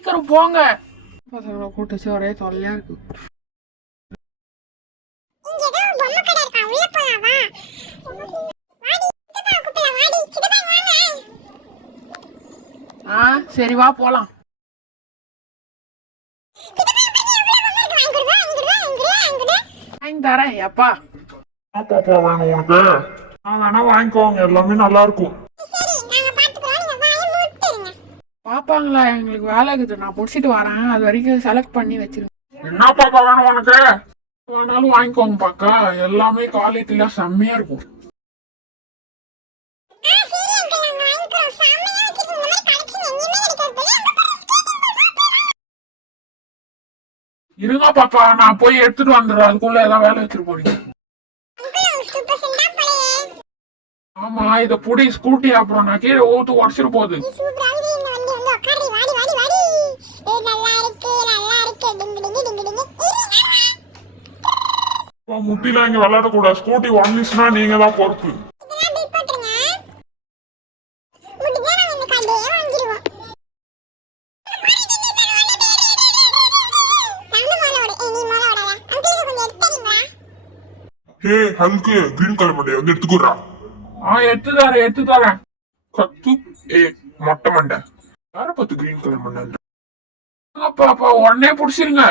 சீக்கிரம் போங்க. பசங்களை கூட்டச்சு ஒரே தொல்லையா இருக்கு. சரி வா போலாம். வாங்கி தரேன் எப்பா. பாப்பா வேணும் உனக்கு? வேணா வாங்கிக்கோங்க, எல்லாமே நல்லா இருக்கும். பாப்பாங்களா? எங்களுக்கு வேலை இருக்குது, நான் முடிச்சிட்டு வரேன். அது வரைக்கும் செலக்ட் பண்ணி வச்சிருக்கேன். என்ன பாப்பா வேணும் உனக்கு? வேணாலும் வாங்கிக்கோங்க பாக்கா, எல்லாமே குவாலிட்டில செம்மையா இருக்கும். இருங்க பாப்பா, நான் போய் எடுத்துட்டு வந்துடுறேன். அதுக்குள்ள ஏதாவது வேலை வச்சிட்டு போறீங்க. ஆமா, இத புடி ஸ்கூட்டி, அப்புறம் நான் கீழே ஊத்து உடச்சிட்டு போகுது. முட்டிலாம் இங்க விளையாடக்கூடாது. ஸ்கூட்டி ஒன்லிஸ்னா நீங்க தான் பொறுப்பு. ஹே ஹல்கு, கிரீன் கலர் மண்டை வந்து எடுத்துக்குறா. எடுத்து தரேன். கத்து மொட்டை மண்டை யார பத்து கிரீன் கலர் மண்டை. பாப்பா உடனே புடிச்சிருங்க.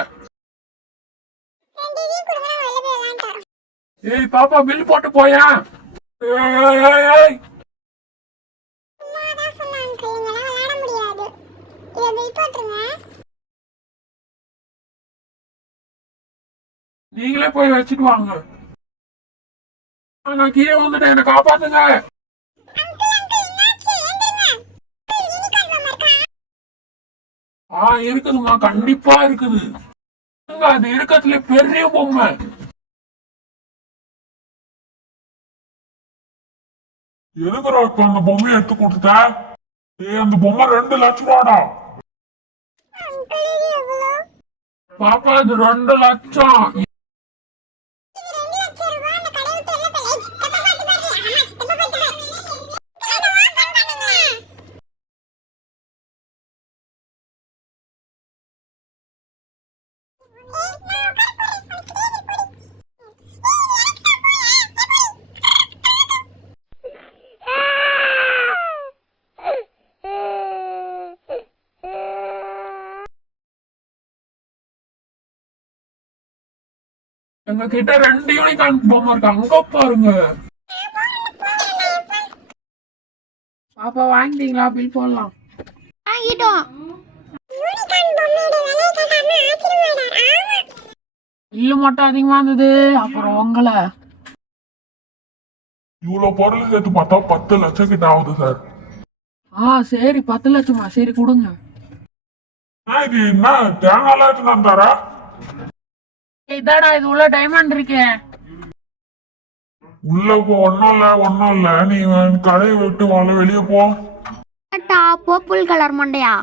ஏய் பாப்பா, பில் போட்டு போயா. நீங்களே போய் வச்சுட்டு வாங்க. நான் கீழே வந்துட்டேன், என்ன காப்பாத்துங்க. இருக்குதுமா, கண்டிப்பா இருக்குது. அது இருக்கத்துல பெரிய பொம்மை. எதுக்குறா இப்ப அந்த பொம்மையை எடுத்து கொடுத்த? அந்த பொம்மை 2 லட்சம் ரூபாடா. பாப்பா இது 2 லட்சம். எங்க கிட்ட 2 யூனிகார்ன் பொம்மை இருக்கு, அங்க பாருங்க. பாப்பா வாங்கிட்டீங்களா? பில் போடலாம். பில்லு மட்டும் அதிகமா இருந்தது, அப்புறம் உங்களை இவ்வளவு பொருள் சேர்த்து பார்த்தா 10 லட்சம் கிட்ட ஆகுது சார். சரி 10 லட்சமா? சரி கொடுங்க. இது என்ன தேங்காய் எடுத்துட்டு வந்தாரா? இதாடா, இது உள்ள டைமண்ட் இருக்கே. உள்ள போ. ஒன்னும் இல்ல, நீ கடையை விட்டு வாழ வெளியே போ. பர்பிள் கலர் மண்டையா?